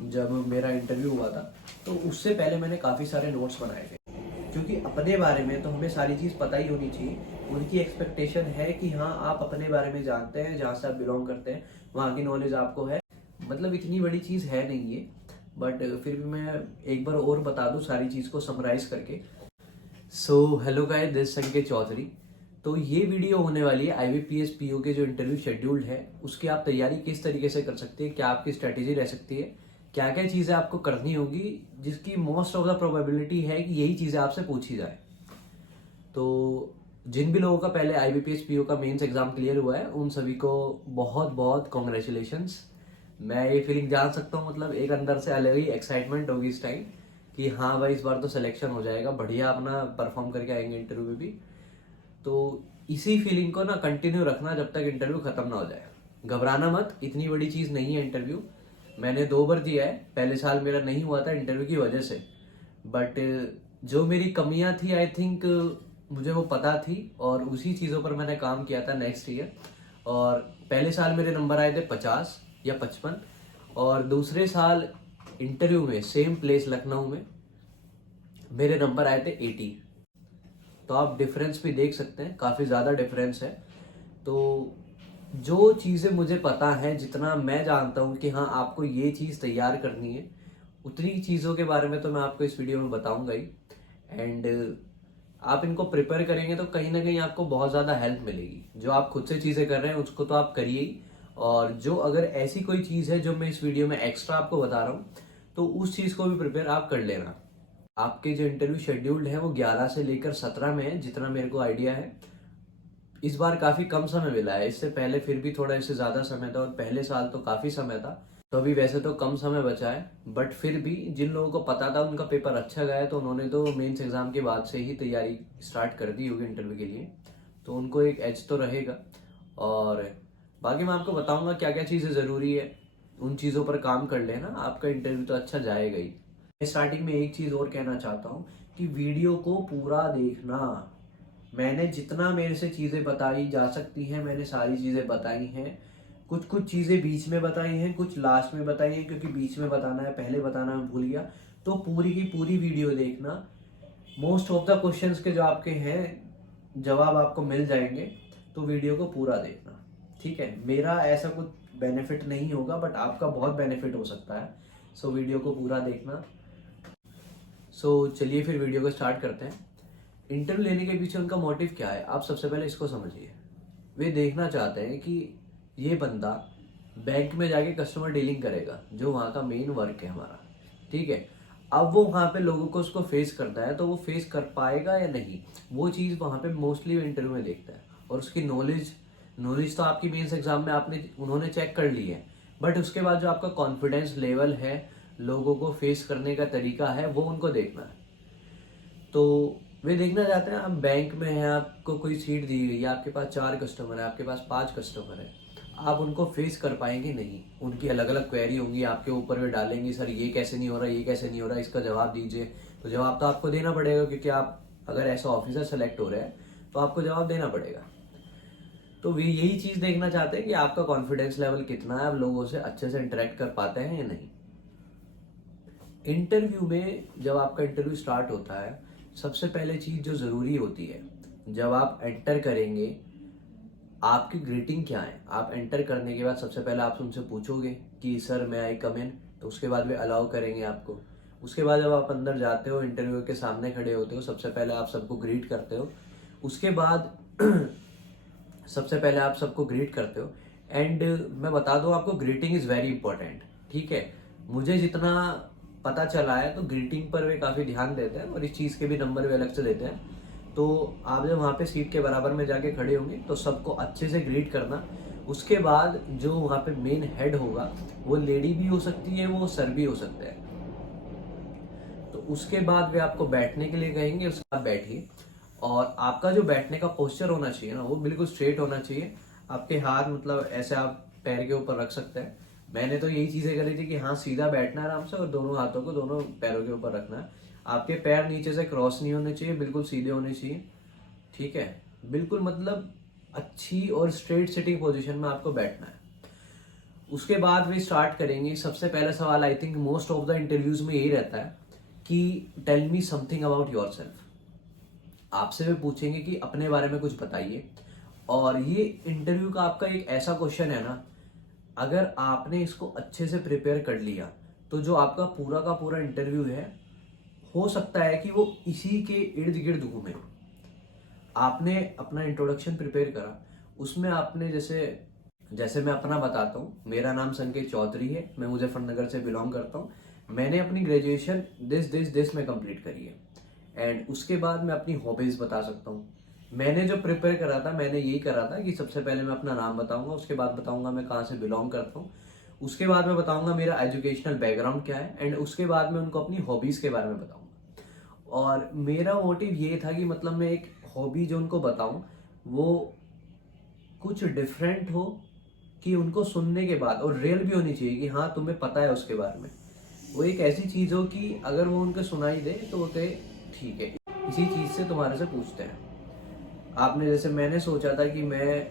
जब मेरा इंटरव्यू हुआ था, तो उससे पहले मैंने काफ़ी सारे नोट्स बनाए थे, क्योंकि अपने बारे में तो हमें सारी चीज़ पता ही होनी चाहिए। उनकी एक्सपेक्टेशन है कि हाँ, आप अपने बारे में जानते हैं, जहाँ से आप बिलोंग करते हैं वहाँ की नॉलेज आपको है। मतलब इतनी बड़ी चीज़ है नहीं ये, बट फिर भी मैं एक बार और बता दूँ सारी चीज़ को समराइज करके। सो हेलो गाइस, दिस संकेत चौधरी। तो ये वीडियो होने वाली है IBPS PO के जो इंटरव्यू शेड्यूल्ड है उसकी आप तैयारी किस तरीके से कर सकते हैं, क्या आपकी स्ट्रेटेजी रह सकती है, क्या क्या चीज़ें आपको करनी होगी जिसकी मोस्ट ऑफ द प्रोबेबिलिटी है कि यही चीज़ें आपसे पूछी जाए। तो जिन भी लोगों का पहले IBPS PO का मेंस एग्जाम क्लियर हुआ है उन सभी को बहुत बहुत कॉन्ग्रेचुलेशंस। मैं ये फीलिंग जान सकता हूँ, मतलब एक अंदर से अलग ही एक्साइटमेंट होगी इस टाइम कि हाँ भाई, इस बार तो सिलेक्शन हो जाएगा, बढ़िया अपना परफॉर्म करके आएंगे इंटरव्यू में भी। तो इसी फीलिंग को ना कंटिन्यू रखना जब तक इंटरव्यू खत्म ना हो जाए। घबराना मत, इतनी बड़ी चीज़ नहीं है इंटरव्यू। मैंने 2 बार दिया है, पहले साल मेरा नहीं हुआ था इंटरव्यू की वजह से, बट जो मेरी कमियां थी आई थिंक मुझे वो पता थी और उसी चीज़ों पर मैंने काम किया था नेक्स्ट ईयर। और पहले साल मेरे नंबर आए थे 50 या 55, और दूसरे साल इंटरव्यू में सेम प्लेस लखनऊ में मेरे नंबर आए थे 80। तो आप डिफरेंस भी देख सकते हैं, काफ़ी ज़्यादा डिफरेंस है। तो जो चीज़ें मुझे पता है, जितना मैं जानता हूँ कि हाँ आपको ये चीज़ तैयार करनी है, उतनी चीज़ों के बारे में तो मैं आपको इस वीडियो में बताऊंगा ही। एंड आप इनको प्रिपेयर करेंगे तो कहीं ना कहीं आपको बहुत ज़्यादा हेल्प मिलेगी। जो आप खुद से चीज़ें कर रहे हैं उसको तो आप करिए ही, और जो अगर ऐसी कोई चीज़ है जो मैं इस वीडियो में एक्स्ट्रा आपको बता रहा हूँ तो उस चीज़ को भी प्रिपेयर आप कर लेना। आपके जो इंटरव्यू शेड्यूल्ड है वो 11 से लेकर 17 में है, जितना मेरे को आइडिया है। इस बार काफ़ी कम समय मिला है, इससे पहले फिर भी थोड़ा इससे ज़्यादा समय था, और पहले साल तो काफ़ी समय था। तो अभी वैसे तो कम समय बचा है, बट फिर भी जिन लोगों को पता था उनका पेपर अच्छा गया है, तो उन्होंने तो मेंस एग्जाम के बाद से ही तैयारी स्टार्ट कर दी होगी इंटरव्यू के लिए, तो उनको एक एज तो रहेगा। और बाकी मैं आपको बताऊंगा क्या क्या चीज़ें ज़रूरी है, उन चीज़ों पर काम कर लेना, आपका इंटरव्यू तो अच्छा जाएगा ही। मैं स्टार्टिंग में एक चीज़ और कहना चाहता हूँ कि वीडियो को पूरा देखना। मैंने जितना मेरे से चीज़ें बताई जा सकती हैं मैंने सारी चीज़ें बताई हैं। कुछ कुछ चीज़ें बीच में बताई हैं, कुछ लास्ट में बताई हैं, क्योंकि बीच में बताना है, पहले बताना मैं भूल गया। तो पूरी की पूरी वीडियो देखना। मोस्ट ऑफ द क्वेश्चंस के जो आपके हैं जवाब आपको मिल जाएंगे, तो वीडियो को पूरा देखना। ठीक है, मेरा ऐसा कुछ बेनिफिट नहीं होगा, बट आपका बहुत बेनिफिट हो सकता है। सो वीडियो को पूरा देखना। सो चलिए फिर वीडियो को स्टार्ट करते हैं। इंटरव्यू लेने के पीछे उनका मोटिव क्या है, आप सबसे पहले इसको समझिए। वे देखना चाहते हैं कि ये बंदा बैंक में जाके कस्टमर डीलिंग करेगा, जो वहाँ का मेन वर्क है हमारा। ठीक है, अब वो वहाँ पे लोगों को उसको फेस करता है, तो वो फेस कर पाएगा या नहीं, वो चीज़ वहाँ पे मोस्टली इंटरव्यू में देखता है। और उसकी नॉलेज नॉलेज तो आपकी मेंस एग्जाम में आपने उन्होंने चेक कर ली है, बट उसके बाद जो आपका कॉन्फिडेंस लेवल है, लोगों को फेस करने का तरीका है, वो उनको देखना है। तो वे देखना चाहते हैं, आप बैंक में हैं, आपको कोई सीट दी गई है, आपके पास 4 कस्टमर है, आपके पास 5 कस्टमर है, आप उनको फेस कर पाएंगे नहीं। उनकी अलग अलग क्वेरी होंगी आपके ऊपर, वे डालेंगे सर ये कैसे नहीं हो रहा, ये कैसे नहीं हो रहा, इसका जवाब दीजिए। तो जवाब तो आपको देना पड़ेगा, क्योंकि आप अगर ऐसा ऑफिसर सेलेक्ट हो रहे हैं तो आपको जवाब देना पड़ेगा। तो वे यही चीज़ देखना चाहते हैं कि आपका कॉन्फिडेंस लेवल कितना है, आप लोगों से अच्छे से इंटरेक्ट कर पाते हैं या नहीं। इंटरव्यू में जब आपका इंटरव्यू स्टार्ट होता है, सबसे पहले चीज़ जो ज़रूरी होती है, जब आप एंटर करेंगे, आपकी ग्रीटिंग क्या है। आप एंटर करने के बाद सबसे पहले आप उनसे पूछोगे कि सर मैं आई कम इन, तो उसके बाद वे अलाउ करेंगे आपको। उसके बाद जब आप अंदर जाते हो, इंटरव्यू के सामने खड़े होते हो, सबसे पहले आप सबको ग्रीट करते हो। उसके बाद सबसे पहले आप सबको ग्रीट करते हो। एंड मैं बता दूं आपको, ग्रीटिंग इज़ वेरी इंपॉर्टेंट। ठीक है, मुझे जितना पता चला है तो ग्रीटिंग पर वे काफ़ी ध्यान देते हैं, और इस चीज़ के भी नंबर वे अलग से देते हैं। तो आप जब वहाँ पे सीट के बराबर में जाके खड़े होंगे तो सबको अच्छे से ग्रीट करना। उसके बाद जो वहाँ पे मेन हेड होगा, वो लेडी भी हो सकती है, वो सर भी हो सकते हैं। तो उसके बाद वे आपको बैठने के लिए कहेंगे, उसके बाद बैठिए। और आपका जो बैठने का पोस्चर होना चाहिए ना, वो बिल्कुल स्ट्रेट होना चाहिए। आपके हाथ मतलब ऐसे आप पैर के ऊपर रख सकते हैं। मैंने तो यही चीजें करी थी कि हाँ, सीधा बैठना है आराम से, और दोनों हाथों को दोनों पैरों के ऊपर रखना है। आपके पैर नीचे से क्रॉस नहीं होने चाहिए, बिल्कुल सीधे होने चाहिए। ठीक है, बिल्कुल मतलब अच्छी और स्ट्रेट सिटिंग पोजीशन में आपको बैठना है। उसके बाद वे स्टार्ट करेंगे। सबसे पहला सवाल I think most of the interviews में यही रहता है कि tell me something about yourself. आपसे वे पूछेंगे कि अपने बारे में कुछ बताइए। और ये इंटरव्यू का आपका एक ऐसा क्वेश्चन है ना, अगर आपने इसको अच्छे से प्रिपेयर कर लिया तो जो आपका पूरा का पूरा इंटरव्यू है, हो सकता है कि वो इसी के इर्द गिर्द घूमे। आपने अपना इंट्रोडक्शन प्रिपेयर करा, उसमें आपने जैसे मैं अपना बताता हूँ, मेरा नाम संकेत चौधरी है, मैं मुजफ्फरनगर से बिलोंग करता हूँ। मैंने अपनी ग्रेजुएशन दिस में कंप्लीट करी है। एंड उसके बाद मैं अपनी हॉबीज बता सकता हूँ। मैंने जो प्रिपेयर करा था, मैंने यही करा था कि सबसे पहले मैं अपना नाम बताऊंगा, उसके बाद बताऊंगा मैं कहाँ से बिलोंग करता हूँ, उसके बाद मैं बताऊंगा मेरा एजुकेशनल बैकग्राउंड क्या है, एंड उसके बाद मैं उनको अपनी हॉबीज के बारे में बताऊंगा। और मेरा मोटिव ये था कि मतलब मैं एक हॉबी जो उनको बताऊं वो कुछ डिफरेंट हो, कि उनको सुनने के बाद और रियल भी होनी चाहिए कि हाँ तुम्हें पता है उसके बारे में। वो एक ऐसी चीज हो कि अगर वो उनको सुनाई दे तो वो कहे ठीक है, इसी चीज से तुम्हारे से पूछते हैं। आपने जैसे मैंने सोचा था कि मैं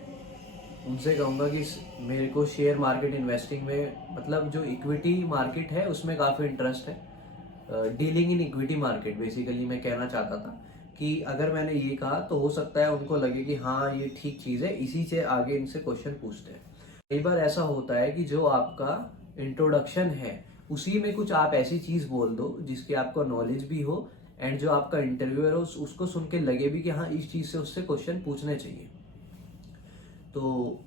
उनसे कहूँगा कि मेरे को शेयर मार्केट इन्वेस्टिंग में, मतलब जो इक्विटी मार्केट है उसमें काफ़ी इंटरेस्ट है। Dealing in equity market basically मैं कहना चाहता था कि अगर मैंने ये कहा तो हो सकता है उनको लगे कि हाँ ये ठीक चीज़ है, इसी से आगे इनसे क्वेश्चन पूछते हैं। कई बार ऐसा होता है कि जो आपका इंट्रोडक्शन है उसी में कुछ आप ऐसी चीज़ बोल दो जिसकी आपको नॉलेज भी हो, एंड जो आपका इंटरव्यूअर हो उसको सुन के लगे भी कि हाँ इस चीज़ से उससे क्वेश्चन पूछने चाहिए। तो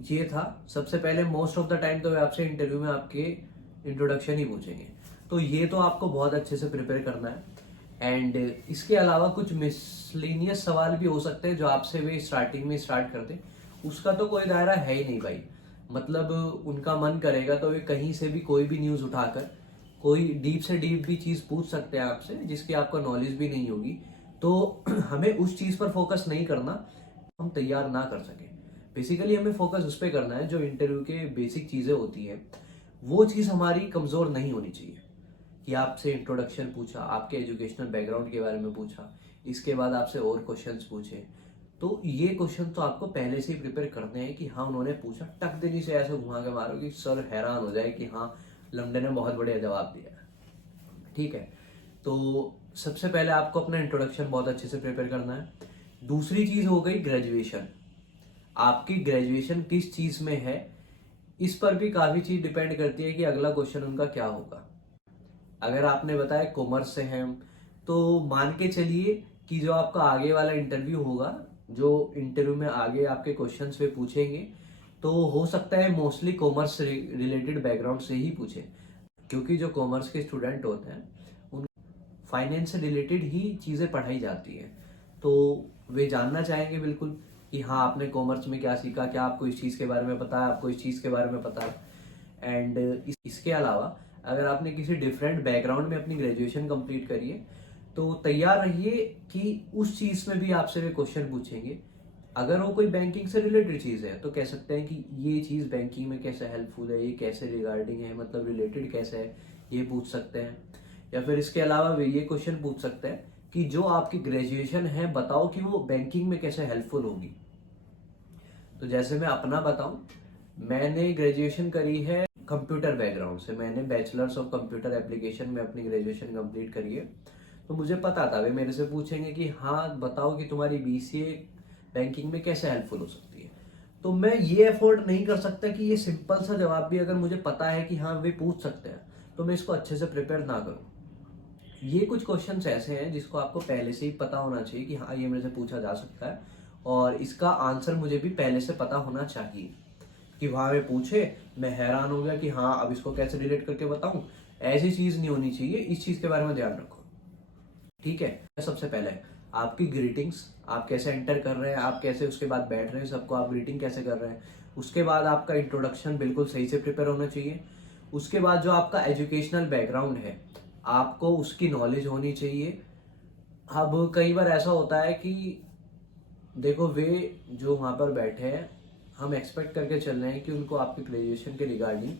ये था। सबसे पहले मोस्ट ऑफ द टाइम तो वे आपसे इंटरव्यू में आपके इंट्रोडक्शन ही पूछेंगे, तो ये तो आपको बहुत अच्छे से प्रिपेयर करना है। एंड इसके अलावा कुछ मिसलेनियस सवाल भी हो सकते हैं जो आपसे वे स्टार्टिंग में स्टार्ट कर दें, उसका तो कोई दायरा है ही नहीं भाई। मतलब उनका मन करेगा तो वे कहीं से भी कोई भी न्यूज़ उठाकर कोई डीप से डीप भी चीज़ पूछ सकते हैं आपसे जिसकी आपको नॉलेज भी नहीं होगी। तो हमें उस चीज़ पर फोकस नहीं करना, हम तैयार ना कर सके। बेसिकली हमें फोकस उस पर करना है जो इंटरव्यू के बेसिक चीज़ें होती हैं, वो चीज़ हमारी कमज़ोर नहीं होनी चाहिए। कि आपसे इंट्रोडक्शन पूछा, आपके एजुकेशनल बैकग्राउंड के बारे में पूछा, इसके बाद आपसे और क्वेश्चंस पूछे, तो ये क्वेश्चन तो आपको पहले से ही प्रिपेयर करने हैं कि हाँ उन्होंने पूछा, टक देनी से ऐसे घुमा के मारो कि सर हैरान हो जाए कि हाँ लमडे ने बहुत बढ़िया जवाब दिया है। ठीक है, तो सबसे पहले आपको अपना इंट्रोडक्शन बहुत अच्छे से प्रिपेयर करना है। दूसरी चीज़ हो गई ग्रेजुएशन। आपकी ग्रेजुएशन किस चीज़ में है, इस पर भी काफ़ी चीज़ डिपेंड करती है कि अगला क्वेश्चन उनका क्या होगा। अगर आपने बताया कॉमर्स से हैं तो मान के चलिए कि जो आपका आगे वाला इंटरव्यू होगा, जो इंटरव्यू में आगे आपके क्वेश्चंस वे पूछेंगे, तो हो सकता है मोस्टली कॉमर्स रिलेटेड बैकग्राउंड से ही पूछे, क्योंकि जो कॉमर्स के स्टूडेंट होते हैं उन फाइनेंस से रिलेटेड ही चीज़ें पढ़ाई जाती हैं। तो वे जानना चाहेंगे बिल्कुल कि हाँ आपने कॉमर्स में क्या सीखा, क्या आपको इस चीज़ के बारे में पता है, आपको इस चीज़ के बारे में पता है। एंड इसके अलावा अगर आपने किसी डिफरेंट बैकग्राउंड में अपनी ग्रेजुएशन कंप्लीट करी है तो तैयार रहिए कि उस चीज़ में भी आपसे वे क्वेश्चन पूछेंगे। अगर वो कोई बैंकिंग से रिलेटेड चीज़ है तो कह सकते हैं कि ये चीज़ बैंकिंग में कैसे हेल्पफुल है, ये कैसे रिगार्डिंग है, मतलब रिलेटेड कैसे है, ये पूछ सकते हैं। या फिर इसके अलावा वे ये क्वेश्चन पूछ सकते हैं कि जो आपकी ग्रेजुएशन है बताओ कि वो बैंकिंग में कैसे हेल्पफुल होगी। तो जैसे मैं अपना बताऊं, मैंने ग्रेजुएशन करी है कंप्यूटर बैकग्राउंड से, मैंने बैचलर्स ऑफ कंप्यूटर एप्लीकेशन में अपनी ग्रेजुएशन कंप्लीट करी है। तो मुझे पता था वे मेरे से पूछेंगे कि हाँ बताओ कि तुम्हारी बीसीए बैंकिंग में कैसे हेल्पफुल हो सकती है। तो मैं ये अफोर्ड नहीं कर सकता कि ये सिंपल सा जवाब भी अगर मुझे पता है कि हाँ वे पूछ सकते हैं तो मैं इसको अच्छे से प्रिपेयर ना करूँ। ये कुछ क्वेश्चंस ऐसे हैं जिसको आपको पहले से ही पता होना चाहिए कि हाँ ये मेरे से पूछा जा सकता है, और इसका आंसर मुझे भी पहले से पता होना चाहिए। कि वहां में पूछे, मैं हैरान हो गया कि हाँ अब इसको कैसे रिलेट करके बताऊं, ऐसी चीज नहीं होनी चाहिए। इस चीज के बारे में ध्यान रखो। ठीक है, सबसे पहले आपकी ग्रीटिंग्स, आप कैसे एंटर कर रहे हैं, आप कैसे उसके बाद बैठ रहे हैं, सबको आप ग्रीटिंग कैसे कर रहे हैं। उसके बाद आपका इंट्रोडक्शन बिल्कुल सही से प्रिपेयर होना चाहिए। उसके बाद जो आपका एजुकेशनल बैकग्राउंड है आपको उसकी नॉलेज होनी चाहिए। अब कई बार ऐसा होता है कि देखो वे जो वहाँ पर बैठे हैं, हम एक्सपेक्ट करके चल रहे हैं कि उनको आपके ग्रेजुएशन के रिगार्डिंग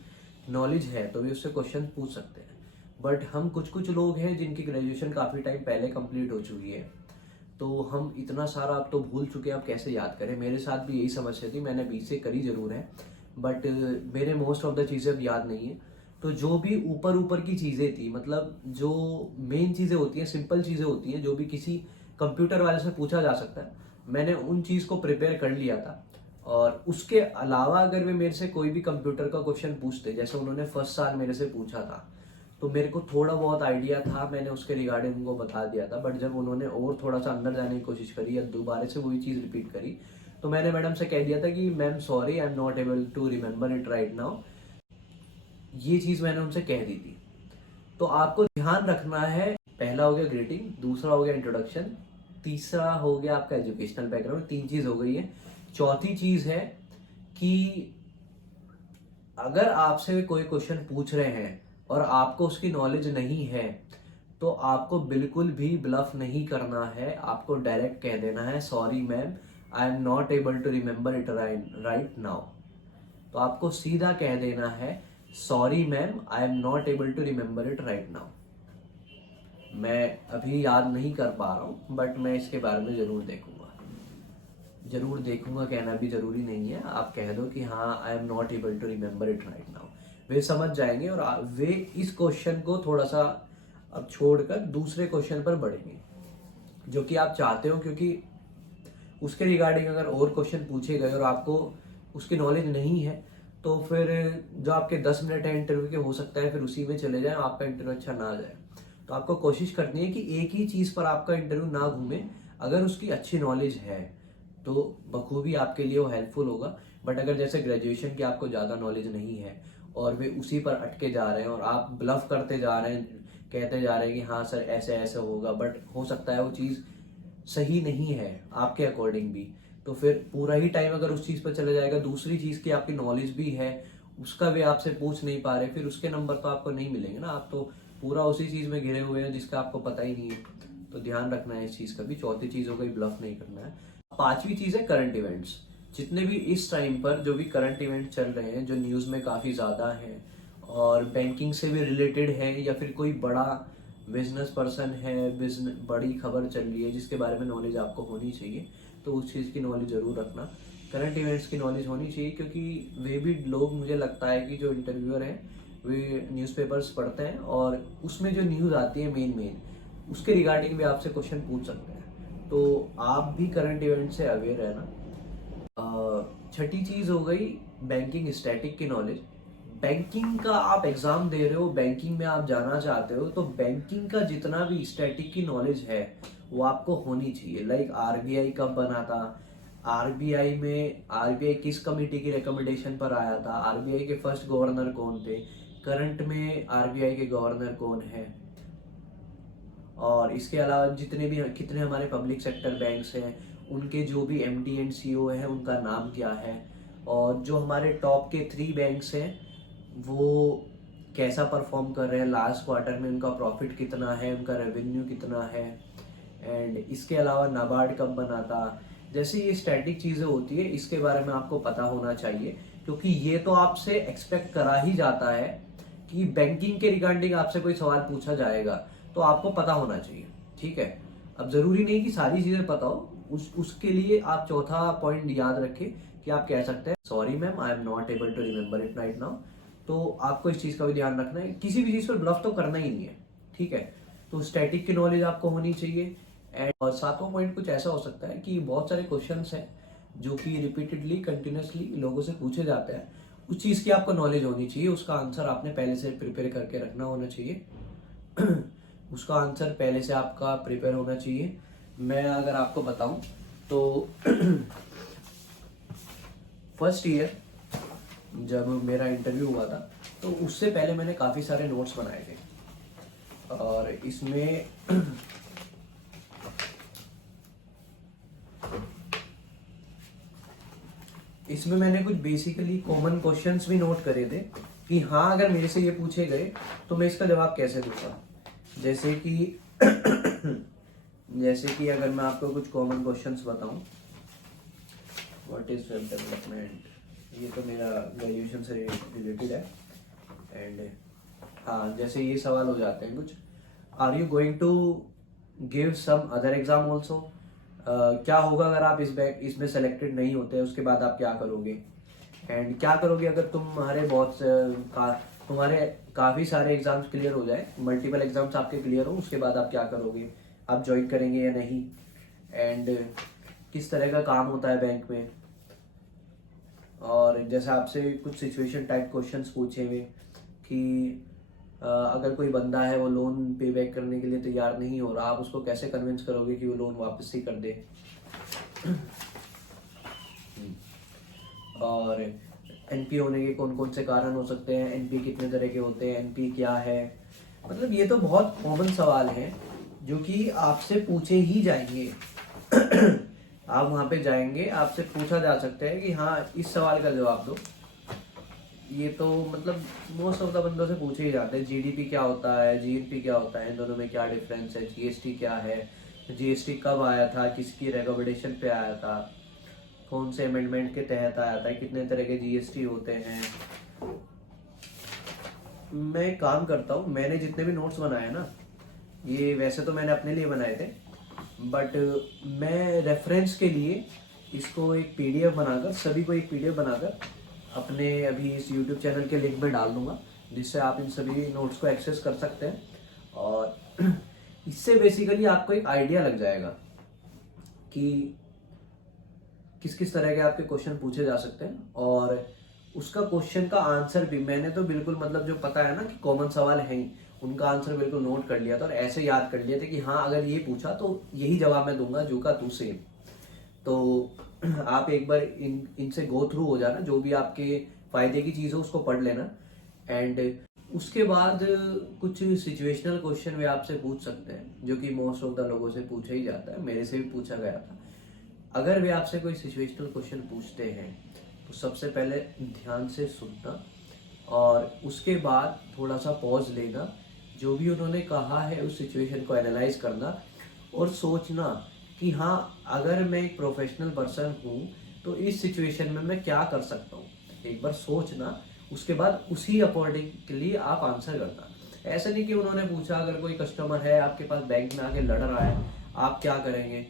नॉलेज है तो वे उससे क्वेश्चन पूछ सकते हैं। बट हम कुछ लोग हैं जिनकी ग्रेजुएशन काफ़ी टाइम पहले कंप्लीट हो चुकी है, तो हम इतना सारा अब तो भूल चुके हैं, अब कैसे याद करें। मेरे साथ भी यही समस्या थी, मैंने बीसीए करी जरूर है बट मेरे मोस्ट ऑफ द चीज़ें अब याद नहीं है। तो जो भी ऊपर ऊपर की चीज़ें थी, मतलब जो मेन चीज़ें होती हैं, सिंपल चीज़ें होती हैं, जो भी किसी कंप्यूटर वाले से पूछा जा सकता है, मैंने उन चीज़ को प्रिपेयर कर लिया था। और उसके अलावा अगर वे मेरे से कोई भी कंप्यूटर का क्वेश्चन पूछते, जैसे उन्होंने फर्स्ट साल मेरे से पूछा था, तो मेरे को थोड़ा बहुत आइडिया था, मैंने उसके रिगार्डिंग उनको बता दिया था। बट जब उन्होंने और थोड़ा सा अंदर जाने की कोशिश करी या दोबारा से वही चीज़ रिपीट करी, तो मैंने मैडम से कह दिया था कि ma'am sorry, I am not able to remember it right now. ये चीज़ मैंने उनसे कह दी थी। तो आपको ध्यान रखना है, पहला हो गया ग्रीटिंग, दूसरा हो गया इंट्रोडक्शन, तीसरा हो गया आपका एजुकेशनल बैकग्राउंड। 3 चीज़ हो गई है। चौथी चीज़ है कि अगर आपसे कोई क्वेश्चन पूछ रहे हैं और आपको उसकी नॉलेज नहीं है, तो आपको बिल्कुल भी ब्लफ नहीं करना है। आपको डायरेक्ट कह देना है sorry ma'am, I am not able to remember it right now. तो आपको सीधा कह देना है sorry ma'am, I am not able to remember it right now. मैं अभी याद नहीं कर पा रहा हूँ, बट मैं इसके बारे में जरूर देखूंगा कहना भी जरूरी नहीं है। आप कह दो कि हाँ, I am not able to remember it right now. वे समझ जाएंगे और वे इस क्वेश्चन को थोड़ा सा अब छोड़कर दूसरे क्वेश्चन पर बढ़ेंगे जो कि आप चाहते हो, क्योंकि उसके रिगार्डिंग अगर और क्वेश्चन पूछे गए और आपको उसकी नॉलेज नहीं है, तो फिर जो आपके 10 मिनट है इंटरव्यू के, हो सकता है फिर उसी में चले जाए, आपका इंटरव्यू अच्छा ना जाए। तो आपको कोशिश करनी है कि एक ही चीज़ पर आपका इंटरव्यू ना घूमे। अगर उसकी अच्छी नॉलेज है तो बखूबी आपके लिए वो हेल्पफुल होगा। बट अगर जैसे ग्रेजुएशन की आपको ज़्यादा नॉलेज नहीं है और वे उसी पर अटके जा रहे हैं और आप ब्लफ करते जा रहे हैं, कहते जा रहे हैं कि हाँ सर ऐसे ऐसे होगा, बट हो सकता है वो चीज़ सही नहीं है आपके अकॉर्डिंग भी, तो फिर पूरा ही टाइम अगर उस चीज़ पर चला जाएगा। दूसरी चीज़ की आपकी नॉलेज भी है, उसका भी आपसे पूछ नहीं पा रहे, फिर उसके नंबर तो आपको नहीं मिलेंगे ना। आप तो पूरा उसी चीज़ में घिरे हुए हैं जिसका आपको पता ही नहीं है। तो ध्यान रखना है इस चीज़ का भी। चौथी चीज़ हो गई ब्लफ नहीं करना है। पांचवी चीज़ है करंट इवेंट्स। जितने भी इस टाइम पर जो भी करंट इवेंट चल रहे हैं, जो न्यूज़ में काफ़ी ज़्यादा हैं और बैंकिंग से भी रिलेटेड है, या फिर कोई बड़ा बिजनेस पर्सन है, बिजनेस बड़ी खबर चल रही है जिसके बारे में नॉलेज आपको होनी चाहिए, तो उस चीज़ की नॉलेज ज़रूर रखना। करंट इवेंट्स की नॉलेज होनी चाहिए, क्योंकि वे भी लोग, मुझे लगता है कि जो इंटरव्यूअर हैं वे न्यूज़पेपर्स पढ़ते हैं और उसमें जो न्यूज़ आती है मेन उसके रिगार्डिंग भी आपसे क्वेश्चन पूछ सकते हैं। तो आप भी करंट इवेंट से अवेयर रहना। छठी चीज़ हो गई बैंकिंग स्टैटिक की नॉलेज। बैंकिंग का आप एग्जाम दे रहे हो, बैंकिंग में आप जाना चाहते हो, तो बैंकिंग का जितना भी स्टैटिक की नॉलेज है वो आपको होनी चाहिए। लाइक आरबीआई कब बना था, आरबीआई किस कमेटी की रिकमेंडेशन पर आया था, आरबीआई के फर्स्ट गवर्नर कौन थे, करंट में आरबीआई के गवर्नर कौन है, और इसके अलावा जितने भी कितने हमारे पब्लिक सेक्टर बैंक्स हैं उनके जो भी एमडी एंड सीईओ है उनका नाम क्या है, और जो हमारे टॉप के 3 बैंक्स हैं वो कैसा परफॉर्म कर रहे हैं, लास्ट क्वार्टर में उनका प्रॉफिट कितना है, उनका रेवेन्यू कितना है, एंड इसके अलावा नाबार्ड कब बना था। जैसे ये स्टैटिक चीज़ें होती है, इसके बारे में आपको पता होना चाहिए, क्योंकि ये तो आपसे एक्सपेक्ट करा ही जाता है कि बैंकिंग के रिगार्डिंग आपसे कोई सवाल पूछा जाएगा, तो आपको पता होना चाहिए। ठीक है, अब जरूरी नहीं कि सारी चीजें पता हो, उसके लिए आप चौथा पॉइंट याद रखें कि आप कह सकते हैं sorry ma'am, I am not able to remember it right now. तो आपको इस चीज का भी ध्यान रखना है, किसी भी चीज पर ब्लफ तो करना ही नहीं है। ठीक है, तो स्टैटिक की नॉलेज आपको होनी चाहिए। एंड और सातवां पॉइंट कुछ ऐसा हो सकता है कि बहुत सारे क्वेश्चंस हैं जो कि रिपीटेडली कंटिन्यूसली लोगों से पूछे जाते हैं, उस चीज की आपको नॉलेज होनी चाहिए, उसका आंसर आपने पहले से प्रिपेयर करके रखना होना चाहिए। उसका आंसर पहले से आपका प्रिपेयर होना चाहिए। मैं अगर आपको बताऊं तो फर्स्ट ईयर जब मेरा इंटरव्यू हुआ था, तो उससे पहले मैंने काफ़ी सारे नोट्स बनाए थे, और इसमें मैंने कुछ बेसिकली कॉमन क्वेश्चंस भी नोट करे थे कि हाँ, अगर मेरे से ये पूछे गए तो मैं इसका जवाब कैसे दूंगा। जैसे कि अगर मैं आपको कुछ कॉमन क्वेश्चंस बताऊं, व्हाट इज वेब डेवलपमेंट, ये तो मेरा ग्रेजुएशन से रिलेटेड है। एंड हाँ, जैसे ये सवाल हो जाते हैं कुछ, are you going to give some other exam also, क्या होगा अगर आप इसमें सेलेक्टेड नहीं होते, उसके बाद आप क्या करोगे। एंड क्या करोगे अगर तुम्हारे काफ़ी सारे एग्जाम्स क्लियर हो जाए, मल्टीपल एग्जाम्स आपके क्लियर हो, उसके बाद आप क्या करोगे, आप ज्वाइन करेंगे या नहीं, एंड किस तरह का काम होता है बैंक में। और जैसे आपसे कुछ सिचुएशन टाइप क्वेश्चंस पूछे हुए कि अगर कोई बंदा है वो लोन पे बैक करने के लिए तैयार नहीं हो रहा, आप उसको कैसे कन्विंस करोगे कि वो लोन वापस ही कर दे। और एनपी होने के कौन कौन से कारण हो सकते हैं, एनपी कितने तरह के होते हैं, एनपी क्या है, मतलब ये तो बहुत कॉमन सवाल हैं जो कि आपसे पूछे ही जाएंगे। आप वहाँ पे जाएंगे, आपसे पूछा जा सकता है कि हाँ इस सवाल का जवाब दो। ये तो मतलब मोस्ट ऑफ द बंदों से पूछे ही जाते हैं। जीडीपी क्या होता है, जीएनपी क्या होता है, इन दोनों में क्या डिफरेंस है, जीएसटी क्या है, जीएसटी कब आया था, किसकी रिकमेंडेशन पे आया था, कौन से अमेंडमेंट के तहत आया था, कितने तरह के जीएसटी होते हैं। मैं काम करता हूँ, मैंने जितने भी नोट्स बनाए ना, ये वैसे तो मैंने अपने लिए बनाए थे, बट मैं रेफरेंस के लिए इसको एक पीडीएफ बनाकर, सभी को एक पीडीएफ बनाकर अपने अभी इस यूट्यूब चैनल के लिंक में डाल दूंगा, जिससे आप इन सभी नोट्स को एक्सेस कर सकते हैं। और इससे बेसिकली आपको एक आइडिया लग जाएगा कि किस किस तरह के आपके क्वेश्चन पूछे जा सकते हैं, और उसका क्वेश्चन का आंसर भी मैंने तो बिल्कुल मतलब जो पता है ना कि कॉमन सवाल है ही, उनका आंसर बिल्कुल नोट कर लिया था और ऐसे याद कर लिए थे कि हाँ अगर ये पूछा तो यही जवाब मैं दूंगा, जो का तू सेम। तो आप एक बार इनसे गो थ्रू हो जाना, जो भी आपके फायदे की चीज़ हो उसको पढ़ लेना। एंड उसके बाद कुछ सिचुएशनल क्वेश्चन वे आपसे पूछ सकते हैं, जो कि मोस्ट ऑफ द लोगों से पूछा ही जाता है, मेरे से भी पूछा गया था। अगर वे आपसे कोई सिचुएशनल क्वेश्चन पूछते हैं तो सबसे पहले ध्यान से सुनना और उसके बाद थोड़ा सा पॉज लेना, जो भी उन्होंने कहा है उस सिचुएशन को एनालाइज करना और सोचना कि हाँ अगर मैं एक प्रोफेशनल पर्सन हूँ तो इस सिचुएशन में मैं क्या कर सकता हूँ। एक बार सोचना, उसके बाद उसी अकॉर्डिंगली आप आंसर करना। ऐसा नहीं कि उन्होंने पूछा अगर कोई कस्टमर है आपके पास बैंक में आके लड़ रहा है आप क्या करेंगे,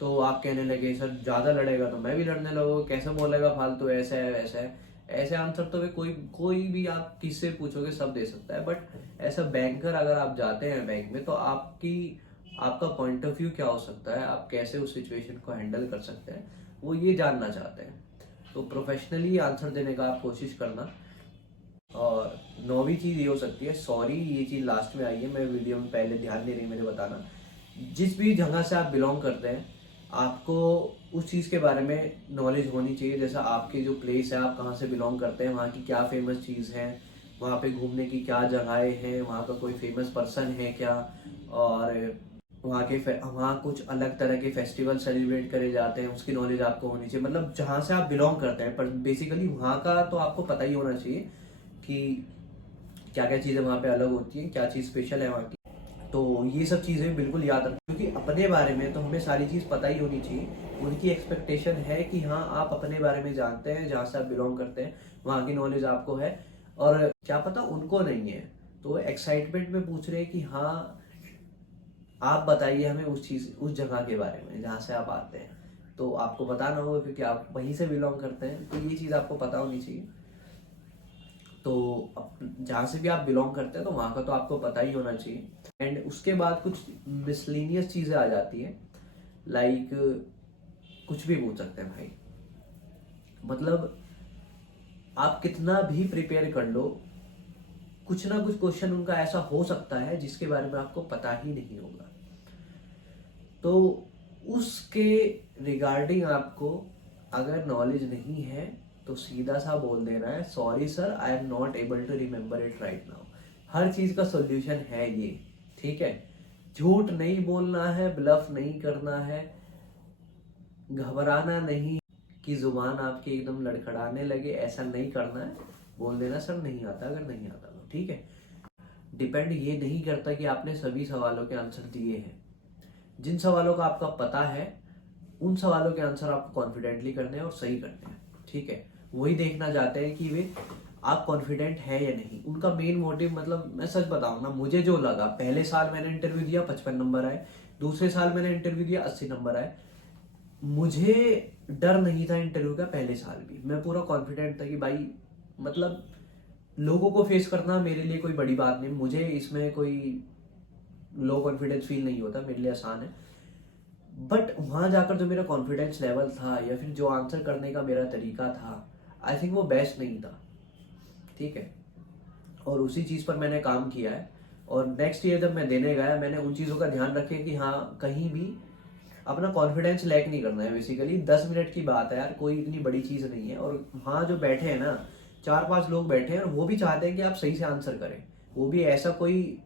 तो आप कहने लगे सर ज़्यादा लड़ेगा तो मैं भी लड़ने लगूंगा, कैसे बोलेगा फालतू, ऐसा है वैसा है। ऐसे आंसर तो वे कोई भी आप किससे पूछोगे सब दे सकता है, बट ऐसा बैंकर अगर आप जाते हैं बैंक में तो आपका पॉइंट ऑफ व्यू क्या हो सकता है, आप कैसे उस सिचुएशन को हैंडल कर सकते हैं, वो ये जानना चाहते हैं। तो प्रोफेशनली आंसर देने का आप कोशिश करना। और नौवीं चीज़ ये हो सकती है, सॉरी ये चीज़ लास्ट में आई है, मैं वीडियो में पहले ध्यान नहीं रही मैंने बताना। जिस भी जगह से आप बिलोंग करते हैं आपको उस चीज़ के बारे में नॉलेज होनी चाहिए। जैसा आपकी जो प्लेस है, आप कहाँ से बिलोंग करते हैं, वहाँ की क्या फेमस चीज़ है, वहाँ पे घूमने की क्या जगहें हैं, वहाँ का कोई फेमस पर्सन है क्या, और वहाँ कुछ अलग तरह के फेस्टिवल सेलिब्रेट करे जाते हैं, उसकी नॉलेज आपको होनी चाहिए। मतलब जहाँ से आप बिलोंग करते हैं, पर बेसिकली वहाँ का तो आपको पता ही होना चाहिए कि क्या क्या चीज़ें वहाँ पे अलग होती हैं, क्या चीज़ स्पेशल है वहाँ की। तो ये सब चीज़ें बिल्कुल याद रखें, क्योंकि अपने बारे में तो हमें सारी चीज़ पता ही होनी चाहिए। उनकी एक्सपेक्टेशन है कि हाँ आप अपने बारे में जानते हैं, जहाँ से आप बिलोंग करते हैं वहाँ की नॉलेज आपको है, और क्या पता उनको नहीं है, तो एक्साइटमेंट में पूछ रहे हैं कि हाँ आप बताइए हमें उस जगह के बारे में जहाँ से आप आते हैं। तो आपको बताना होगा क्योंकि आप वहीं से बिलोंग करते हैं, तो ये चीज़ आपको पता होनी चाहिए। तो जहाँ से भी आप बिलोंग करते हैं तो वहाँ का तो आपको पता ही होना चाहिए। एंड उसके बाद कुछ मिसलिनियस चीज़ें आ जाती हैं, लाइक कुछ भी पूछ सकते हैं भाई, मतलब आप कितना भी प्रिपेयर कर लो, कुछ ना कुछ क्वेश्चन उनका ऐसा हो सकता है जिसके बारे में आपको पता ही नहीं होगा। तो उसके रिगार्डिंग आपको अगर नॉलेज नहीं है तो सीधा सा बोल देना है, sorry sir I am not able to remember it right now. हर चीज़ का सॉल्यूशन है ये, ठीक है। झूठ नहीं बोलना है, ब्लफ नहीं करना है, घबराना नहीं कि जुबान आपकी एकदम लड़खड़ाने लगे, ऐसा नहीं करना है। बोल देना सर नहीं आता, अगर नहीं आता तो ठीक है। डिपेंड ये नहीं करता कि आपने सभी सवालों के आंसर दिए हैं। जिन सवालों का आपका पता है उन सवालों के आंसर आपको कॉन्फिडेंटली करने हैं और सही करने हैं, ठीक है। वही देखना चाहते हैं कि वे आप कॉन्फिडेंट है या नहीं। उनका मेन मोटिव, मतलब मैं सच बताऊं ना, मुझे जो लगा, पहले साल मैंने इंटरव्यू दिया 55 नंबर आए, दूसरे साल मैंने इंटरव्यू दिया 80 नंबर आए। मुझे डर नहीं था इंटरव्यू का पहले साल भी। मैं पूरा कॉन्फिडेंट था कि भाई मतलब लोगों को फेस करना मेरे लिए कोई बड़ी बात नहीं, मुझे इसमें कोई लो कॉन्फिडेंस फील नहीं होता, मेरे लिए आसान है। बट वहाँ जाकर जो मेरा कॉन्फिडेंस लेवल था या फिर जो आंसर करने का मेरा तरीका था, आई थिंक वो बेस्ट नहीं था, ठीक है। और उसी चीज़ पर मैंने काम किया है। और नेक्स्ट ईयर जब मैं देने गया, मैंने उन चीज़ों का ध्यान रखे कि हाँ कहीं भी अपना कॉन्फिडेंस लैक नहीं करना है। बेसिकली 10 मिनट की बात है यार, कोई इतनी बड़ी चीज़ नहीं है। और वहाँ जो बैठे हैं ना, 4-5 लोग बैठे हैं और वो भी चाहते हैं कि आप सही से आंसर करें। वो भी ऐसा कोई,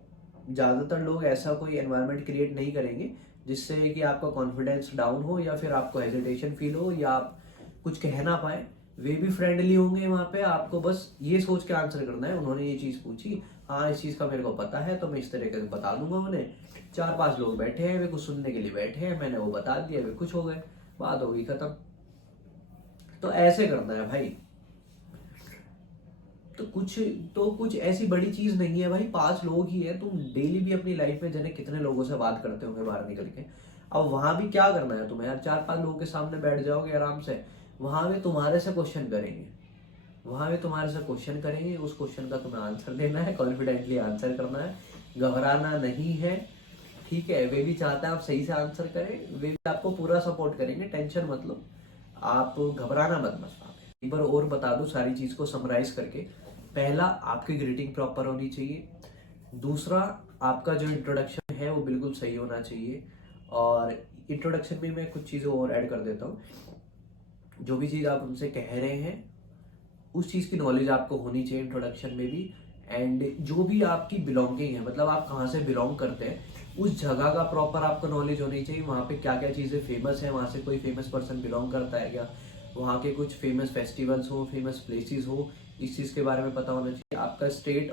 ज़्यादातर लोग ऐसा कोई एनवायरनमेंट क्रिएट नहीं करेंगे जिससे कि आपका कॉन्फिडेंस डाउन हो या फिर आपको हेजिटेशन फील हो या आप कुछ कह ना पाए। वे भी फ्रेंडली होंगे वहाँ पे, आपको बस ये सोच के आंसर करना है, उन्होंने ये चीज़ पूछी, हाँ इस चीज़ का मेरे को पता है तो मैं इस तरीके से बता दूंगा उन्हें। 4-5 लोग बैठे हैं, वे कुछ सुनने के लिए बैठे हैं, मैंने वो बता दिया, वे खुश हो गए, बात हो गई खत्म। तो ऐसे करना है भाई। तो कुछ ऐसी बड़ी चीज नहीं है भाई, 5 लोग ही है। तुम डेली भी अपनी लाइफ में जाने कितने लोगों से बात करते होंगे बाहर निकल के। अब वहां भी क्या करना है तुम्हें यार, 4-5 लोगों के सामने बैठ जाओगे आराम से, वहां भी तुम्हारे से क्वेश्चन करेंगे, वहां भी तुम्हारे से क्वेश्चन करेंगे, उस क्वेश्चन का तुम्हें आंसर देना है, कॉन्फिडेंटली आंसर करना है, घबराना नहीं है, ठीक है। वे भी चाहते हैं आप सही से आंसर करें, वे भी आपको पूरा सपोर्ट करेंगे, टेंशन मत लो, आप घबराना मत बस। एक बार और बता दूं सारी चीज को समराइज करके। पहला, आपकी ग्रीटिंग प्रॉपर होनी चाहिए। दूसरा, आपका जो इंट्रोडक्शन है वो बिल्कुल सही होना चाहिए। और इंट्रोडक्शन में मैं कुछ चीज़ें और ऐड कर देता हूँ। जो भी चीज़ आप उनसे कह रहे हैं उस चीज़ की नॉलेज आपको होनी चाहिए इंट्रोडक्शन में भी। एंड जो भी आपकी बिलोंगिंग है, मतलब आप कहाँ से बिलोंग करते हैं, उस जगह का प्रॉपर आपको नॉलेज होनी चाहिए। वहाँ पे क्या क्या चीज़ें फेमस है, वहाँ से कोई फेमस पर्सन बिलोंग करता है क्या, वहाँ के कुछ फेमस फेस्टिवल्स हो, फेमस प्लेसेस हो, इस चीज़ के बारे में पता होना चाहिए। आपका स्टेट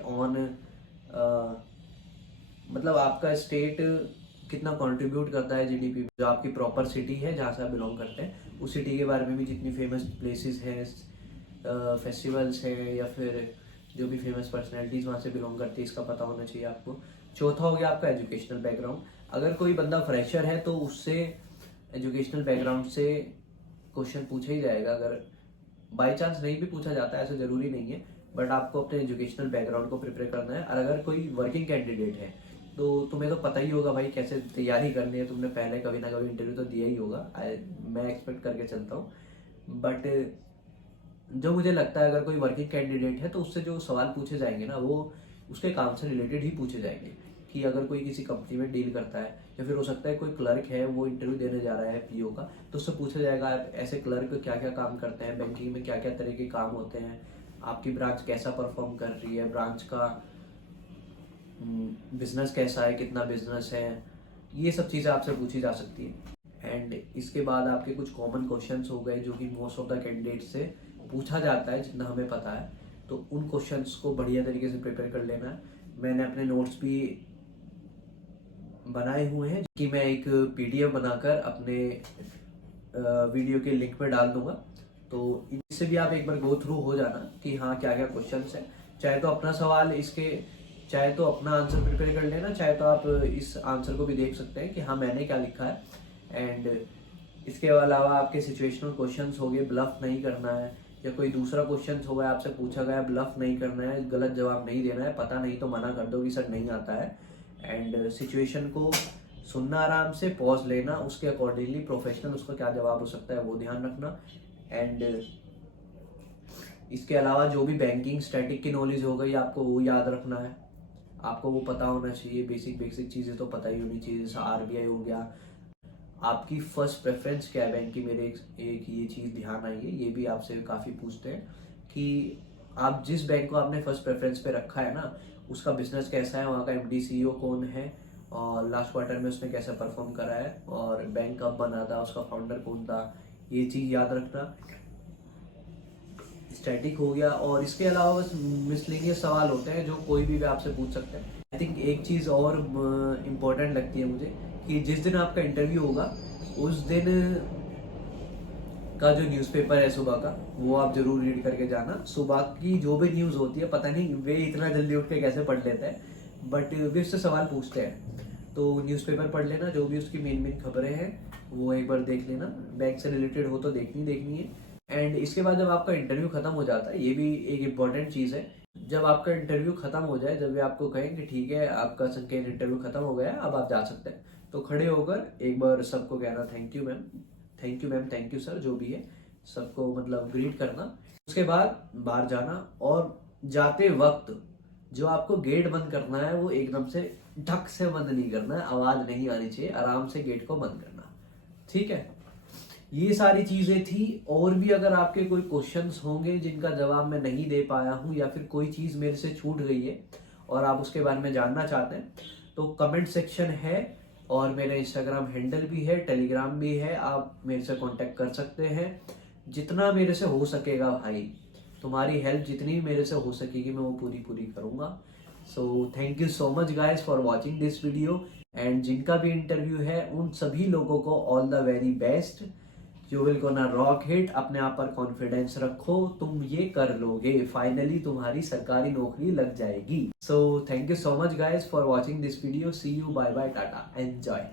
मतलब आपका स्टेट कितना कंट्रीब्यूट करता है जीडीपी में, जो आपकी प्रॉपर सिटी है जहाँ से आप बिलोंग करते हैं उस सिटी के बारे में भी, जितनी फेमस प्लेसेस हैं, फेस्टिवल्स हैं, या फिर जो भी फेमस पर्सनैलिटीज़ वहाँ से बिलोंग करती है, इसका पता होना चाहिए आपको। चौथा हो गया आपका एजुकेशनल बैकग्राउंड। अगर कोई बंदा फ्रेशर है तो उससे एजुकेशनल बैकग्राउंड से क्वेश्चन पूछा ही जाएगा। अगर बाई चांस नहीं भी पूछा जाता है, ऐसा जरूरी नहीं है, बट आपको अपने एजुकेशनल बैकग्राउंड को प्रिपेयर करना है। और अगर कोई वर्किंग कैंडिडेट है तो तुम्हें तो पता ही होगा भाई कैसे तैयारी करनी है, तुमने पहले कभी ना कभी इंटरव्यू तो दिया ही होगा, मैं एक्सपेक्ट करके चलता हूँ। बट जो मुझे लगता है अगर कोई वर्किंग कैंडिडेट है तो उससे जो सवाल पूछे जाएंगे ना, वो उसके काम से रिलेटेड ही पूछे जाएंगे। कि अगर कोई किसी कंपनी में डील करता है, या फिर हो सकता है कोई क्लर्क है वो इंटरव्यू देने जा रहा है पीओ का, तो उससे पूछा जाएगा आप ऐसे क्लर्क क्या क्या काम करते हैं, बैंकिंग में क्या क्या तरह के काम होते हैं, आपकी ब्रांच कैसा परफॉर्म कर रही है, ब्रांच का बिजनेस कैसा है, कितना बिजनेस है, ये सब चीज़ें आपसे पूछी जा सकती है। एंड इसके बाद आपके कुछ कॉमन क्वेश्चंस हो गए जो कि मोस्ट ऑफ द कैंडिडेट से पूछा जाता है, जितना हमें पता है। तो उन क्वेश्चंस को बढ़िया तरीके से प्रिपेयर कर लेना है। मैंने अपने नोट्स भी बनाए हुए हैं कि मैं एक पीडीएफ बनाकर अपने वीडियो के लिंक पे डाल दूंगा। तो इससे भी आप एक बार गो थ्रू हो जाना कि हाँ क्या क्या क्वेश्चंस है। चाहे तो अपना सवाल इसके, चाहे तो अपना आंसर प्रिपेयर कर लेना, चाहे तो आप इस आंसर को भी देख सकते हैं कि हाँ मैंने क्या लिखा है। एंड इसके अलावा आपके सिचुएशनल क्वेश्चंस हो गए, ब्लफ नहीं करना है, या कोई दूसरा क्वेश्चन हो गया आपसे पूछा गया, ब्लफ नहीं करना है, गलत जवाब नहीं देना है, पता नहीं तो मना कर दो कि सर नहीं आता है। एंड सिचुएशन को सुनना आराम से, पॉज लेना, उसके अकॉर्डिंगली प्रोफेशनल उसका क्या जवाब हो सकता है वो ध्यान रखना। एंड इसके अलावा जो भी बैंकिंग स्टैटिक की नॉलेज हो गई आपको वो याद रखना है, आपको वो पता होना चाहिए। बेसिक चीज़ें तो पता ही होनी चाहिए, जैसे आरबीआई हो गया। आपकी फर्स्ट प्रेफरेंस क्या है बैंक की, मेरे एक ये चीज़ ध्यान आई है, ये भी आपसे काफ़ी पूछते हैं कि आप जिस बैंक को आपने फर्स्ट प्रेफरेंस पे रखा है ना, उसका बिजनेस कैसा है, वहाँ का एमडी सीईओ कौन है, और लास्ट क्वार्टर में उसने कैसे परफॉर्म करा है, और बैंक कब बना था, उसका फाउंडर कौन था, ये चीज़ याद रखना। स्टैटिक हो गया। और इसके अलावा बस मिसलेनियस सवाल होते हैं जो कोई भी आपसे पूछ सकते हैं। आई थिंक एक चीज़ और इम्पोर्टेंट लगती है मुझे कि जिस दिन आपका इंटरव्यू होगा उस दिन का जो न्यूज़पेपर है सुबह का, वो आप जरूर रीड करके जाना। सुबह की जो भी न्यूज़ होती है, पता नहीं वे इतना जल्दी उठ के कैसे पढ़ लेते हैं, बट वे उससे सवाल पूछते हैं, तो न्यूज़पेपर पढ़ लेना, जो भी उसकी मेन खबरें हैं वो एक बार देख लेना, बैंक से रिलेटेड हो तो देखनी है। एंड इसके बाद जब आपका इंटरव्यू खत्म हो जाता है, ये भी एक इम्पॉर्टेंट चीज़ है, जब आपका इंटरव्यू खत्म हो जाए, जब वे आपको कहें कि ठीक है आपका संकेत इंटरव्यू खत्म हो गया है, अब आप जा सकते हैं, तो खड़े होकर एक बार सबको कहना thank you ma'am, thank you ma'am, thank you sir, जो भी है सबको मतलब ग्रीट करना। उसके बाद बाहर जाना, और जाते वक्त जो आपको गेट बंद करना है वो एकदम से ढक से बंद नहीं करना है, आवाज नहीं आनी चाहिए, आराम से गेट को बंद करना, ठीक है। ये सारी चीजें थी। और भी अगर आपके कोई क्वेश्चंस होंगे जिनका जवाब मैं नहीं दे पाया हूं, या फिर कोई चीज मेरे से छूट गई है और आप उसके बारे में जानना चाहते हैं, तो कमेंट सेक्शन है, और मेरा इंस्टाग्राम हैंडल भी है, टेलीग्राम भी है, आप मेरे से कांटेक्ट कर सकते हैं। जितना मेरे से हो सकेगा भाई, तुम्हारी हेल्प जितनी मेरे से हो सकेगी मैं वो पूरी करूंगा। सो thank you so much guys for watching this video. And जिनका भी इंटरव्यू है उन सभी लोगों को all the very best. You will gonna rock hit. अपने आप पर कॉन्फिडेंस रखो, तुम ये कर लोगे, फाइनली तुम्हारी सरकारी नौकरी लग जाएगी। So thank you so much guys for watching this video. See you, bye bye, tata, enjoy.